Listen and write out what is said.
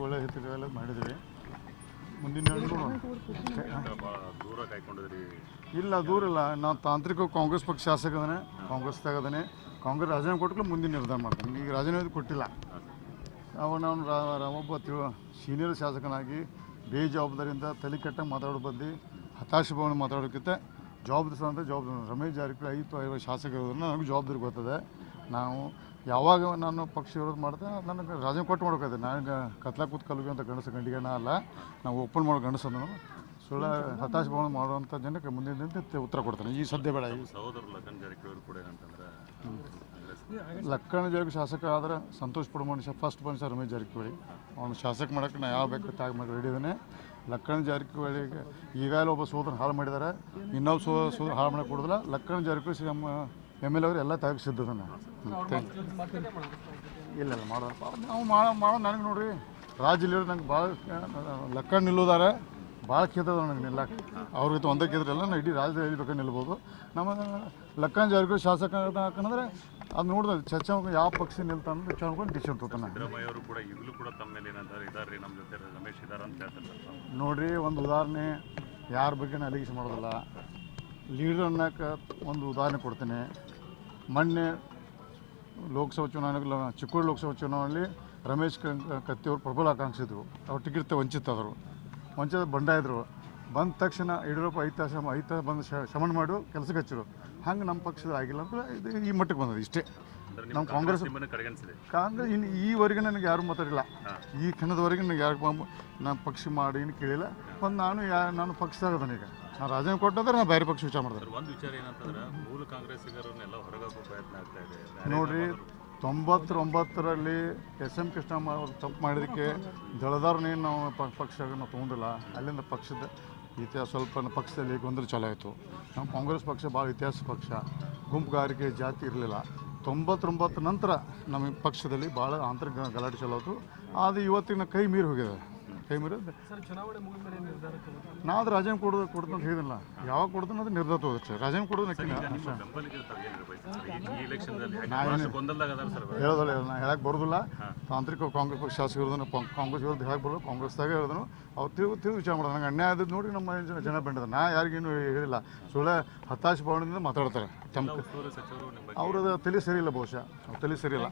ಒಳ್ಳೆ ಹಿತಗಳೆಲ್ಲ ಮಾಡಿದ್ವಿ ಮುಂದಿನ ಇಲ್ಲ, ದೂರ ಇಲ್ಲ. ನಾವು ತಾಂತ್ರಿಕ ಕಾಂಗ್ರೆಸ್ ಪಕ್ಷ ಶಾಸಕ ಅದನ್ನೇ ಕಾಂಗ್ರೆಸ್ ತಗದನೆ ಕಾಂಗ್ರೆಸ್ ರಾಜೀನಾಮೆ ಕೊಟ್ಟಲು ಮುಂದಿನ ನಿರ್ಧಾರ ಮಾಡ್ತಾನೆ. ಈಗ ರಾಜೀನಾಮೆ ಕೊಟ್ಟಿಲ್ಲ. ರಾ- ಒಬ್ಬ ತಿಳು ಸೀನಿಯರ್ ಶಾಸಕನಾಗಿ ಬೇಜವಾಬ್ದಾರಿಯಿಂದ ತಲೆ ಕೆಟ್ಟ ಮಾತಾಡೋ ಬದ್ದಿ ಹತಾಶ ಭವನ ಮಾತಾಡೋಕ್ಕಿಂತ ಜವಾಬ್ದಾರಿ ಅಂತ ಜವಾಬ್ದಾರಿ. ರಮೇಶ್ ಜಾರಕಿಹೊಳಿ ಐದು, ಐವತ್ತು ಶಾಸಕರು ನಮಗೆ ಜವಾಬ್ದಾರಿ ಗೊತ್ತದೆ. ನಾವು ಯಾವಾಗ ನಾನು ಪಕ್ಷ ವಿರೋಧ ಮಾಡ್ತೇನೆ ಅದು ನನಗೆ ರಾಜೀನಾಮೆ ಕೊಟ್ಟು ಮಾಡ್ಬೇಕಾದ್ರೆ ನನಗೆ ಕತ್ಲ ಕೂತ್ ಕಲ್ವಿ ಅಂತ ಗಂಡಸ ಗಂಡಿಗೆನ ಅಲ್ಲ ನಾವು ಓಪನ್ ಮಾಡೋ ಗಂಡಸನ್ನು ಸುಳ್ಳ ಹತಾಶ ಭವನ ಮಾಡುವಂಥ ಜನಕ್ಕೆ ಮುಂದಿನ ದಿನ ಉತ್ತರ ಕೊಡ್ತಾನೆ. ಈ ಸದ್ಯ ಬೇಡ ಈ ಲಕ್ಕಣ ಜಾರಕಿಹೊಳಿ ಶಾಸಕ ಆದ್ರೆ ಸಂತೋಷ್ ಪಡೋ ಮನುಷ್ಯ ಫಸ್ಟ್ ಮನುಷ್ಯ ರಮೇಶ್ ಜಾರಕಿಹೊಳಿ. ಅವನು ಶಾಸಕ ಮಾಡೋಕ್ಕೆ ನಾನು ಯಾವ ಬೇಕು ತಾಗ ಮಾಡಿ ರೆಡಿ ಇದ್ದಾನೆ ಲಕ್ಕಣ ಜಾರಕಿಹೊಳಿಗೆ ಈಗಾಗಲೇ ಒಬ್ಬ ಸೋದರ ಹಾಳು ಮಾಡಿದ್ದಾರೆ ಇನ್ನೊಬ್ಬ ಸೋ ಸೋದರ ಹಾಳು ಮಾಡೋಕ್ಕೆ ಕೊಡೋದಿಲ್ಲ. Lakhan Jarkiholi C M L ಅವರು ಎಲ್ಲ ತಗಿಸಿದ್ದು ಅದನ್ನು ಇಲ್ಲ ಇಲ್ಲ ಮಾಡೋದಪ್ಪ ನಾವು ಮಾಡೋ ಮಾಡೋ ನನಗೆ ನೋಡ್ರಿ ರಾಜ್ಯದಲ್ಲಿ ನಂಗೆ ಭಾಳ ಲಕ್ಕಣ ನಿಲ್ಲೋದಾರೆ. ಭಾಳ ಕೇತದ ನನಗೆ ನಿಲ್ಲಕ್ಕೆ ಅವ್ರಿಗೆ ಒಂದೇ ಕೇದ್ರಲ್ಲ ನಾ ಇಡೀ ರಾಜ್ಯದಲ್ಲಿ ಎಲ್ಲಿ ನಿಲ್ಬೋದು. ನಮ್ಮ ಲಕ್ಕಣ ಜಾರಕಿಹೊಳಿ ಶಾಸಕ ಹಾಕಂದ್ರೆ ಅದು ನೋಡಿದ್ರೆ ಚರ್ಚೆ ಮಾಡ್ಕೊಂಡು ಯಾವ ಪಕ್ಷ ನಿಲ್ತಾನೆ ವಿಚಾರ ಮಾಡ್ಕೊಂಡು ಡಿಸಿಷನ್ ತಗೋತಾನೆ. ಕೂಡ ಈಗಲೂ ಕೂಡ ತಮ್ಮ ಮೇಲೆ ಏನಂತಾರೆ ಇದಾರ್ರಿ ನಮ್ಮ ಜೊತೆ ರಮೇಶ್ ಇದ್ದಾರೆ ಅಂತ ಹೇಳ್ತಾರೆ. ಸರ್ ಒಂದು ಉದಾಹರಣೆ ಯಾರ ಬಗ್ಗೆ ಅಲಿಗೇಷನ್ ಮಾಡೋದಿಲ್ಲ. ಲೀಡರ್ ಅನ್ನಕ ಒಂದು ಉದಾಹರಣೆ ಕೊಡ್ತೇನೆ. ಮೊನ್ನೆ ಲೋಕಸಭಾ ಚುನಾವಣೆಗೆ ಚಿಕ್ಕೋಡಿ ಲೋಕಸಭಾ ಚುನಾವಣೆಯಲ್ಲಿ ರಮೇಶ್ ಕತ್ತಿಯವರು ಪ್ರಬಲ ಆಕಾಂಕ್ಷಿದ್ರು. ಅವ್ರು ಟಿಕೆಟ್ ವಂಚಿತಾದರು ವಂಚಿತ ಬಂಡಾಯಿದ್ರು ಬಂದ ತಕ್ಷಣ ಯಡಿಯೂರಪ್ಪ ಐತ ತಾಸು ಐದು ತಾಸು ಬಂದು ಶಮನ ಮಾಡು ಕೆಲಸಕ್ಕೆ ಹಚ್ಚಿರು. ಹಂಗೆ ನಮ್ಮ ಪಕ್ಷದ ಆಗಿಲ್ಲ ಅಂದ್ರೆ ಇದು ಈ ಮಟ್ಟಕ್ಕೆ ಬಂದದ್ದು ಇಷ್ಟೇ. ನಮ್ಮ ಕಾಂಗ್ರೆಸ್ ಕಾಂಗ್ರೆಸ್ ಇನ್ನು ಈವರೆಗೆ ನನಗೆ ಯಾರು ಮಾತಾಡಿಲ್ಲ. ಈ ಕ್ಷಣದವರೆಗೆ ನನಗೆ ಯಾರು ನಾನು ಪಕ್ಷ ಮಾಡಿ ಏನು ಕೇಳಿಲ್ಲ. ಒಂದು ನಾನು ಯಾ ನಾನು ಈಗ ನಾನು ರಾಜೀನಾಮೆ ಕೊಟ್ಟಂದ್ರೆ ನಾನು ಬೇರೆ ಪಕ್ಷ ವಿಚಾರ ಮಾಡಿದೆ ಸರ್ ಒಂದು ವಿಚಾರ ಏನಂತಂದ್ರೆ ಮೂಲ ಕಾಂಗ್ರೆಸ್ಸಿಗರನ್ನೆಲ್ಲ ಹೊರಗಾಕೋ ಪ್ರಯತ್ನ ಆಗ್ತಾ ಇದೆ. ನೋಡ್ರಿ ತೊಂಬತ್ತೊಂಬತ್ತರಲ್ಲಿ ಎಸ್ ಎಂ ಕೃಷ್ಣ ಅವರು ತಪ್ಪು ಮಾಡಿದ್ದಕ್ಕೆ ದಳದಾರನೇನು ನಾವು ಪಕ್ಷ ನಾವು ತೊಗೊಂಡಿಲ್ಲ. ಅಲ್ಲಿಂದ ಪಕ್ಷದ ಇತಿಹಾಸ ಸ್ವಲ್ಪ ಪಕ್ಷದಲ್ಲಿ ಗೊಂದಲ ಚಾಲೂ ಆಯಿತು. ನಮ್ಮ ಕಾಂಗ್ರೆಸ್ ಪಕ್ಷ ಭಾಳ ಇತಿಹಾಸ ಪಕ್ಷ. ಗುಂಪುಗಾರಿಕೆ ಜಾತಿ ಇರಲಿಲ್ಲ. ತೊಂಬತ್ತೊಂಬತ್ತು ನಂತರ ನಮ್ಮ ಪಕ್ಷದಲ್ಲಿ ಭಾಳ ಆಂತರಿಕ ಗಲಾಟೆ ಚಲೋ ಆಯಿತು. ಅದು ಇವತ್ತಿನ ಕೈ ಮೀರಿ ಹೋಗಿದೆ. ಕೈ ಇರೋದು. ನಾ ಅದು ರಾಜೀನಾಮೆ ಕೊಡೋದು ಕೊಡ್ತಂತ ಹೇಳಿದಿಲ್ಲ ಯಾವಾಗ ಕೊಡ್ತಾನೆ ಅದು ನಿರ್ಧಾರ ತಗೋದಷ್ಟೇ ರಾಜೀನಾಮೆ ಕೊಡೋದು ಸರ್. ಹೇಳೋದಲ್ಲ ಹೇಳ ಹೇಳಕ್ಕೆ ಬರೋದಿಲ್ಲ. ತಾಂತ್ರಿಕ ಕಾಂಗ್ರೆಸ್ ಪಕ್ಷ ಶಾಸಕ ಇರೋದನ್ನು ಕಾಂಗ್ರೆಸ್ ವಿರುದ್ಧ ಹೇಳಕ್ಕೆ ಬರೋದು ಕಾಂಗ್ರೆಸ್ದಾಗ ಹೇಳಿದ್ರು. ಅವ್ರು ತಿರುಗಿ ತಿರುಗಿ ವಿಚಾರ ಮಾಡೋದು. ನಂಗೆ ಅನ್ಯಾಯ ಆದದ್ದು ನೋಡಿ ನಮ್ಮ ಜನ ಜನ ಬೆಂಡದ ನಾ ಯಾರಿಗೇನು ಹೇಳಿಲ್ಲ. ಸುಳ್ಳೆ ಹತಾಶ ಭಾವನೆಯಿಂದ ಮಾತಾಡ್ತಾರೆ. ಚಮಕ ಅವ್ರದ್ದು ತಲೆ ಸರಿ ಇಲ್ಲ ಬಹುಶಃ. ಅವ್ರ ತಲೆ ಸರಿ ಇಲ್ಲ.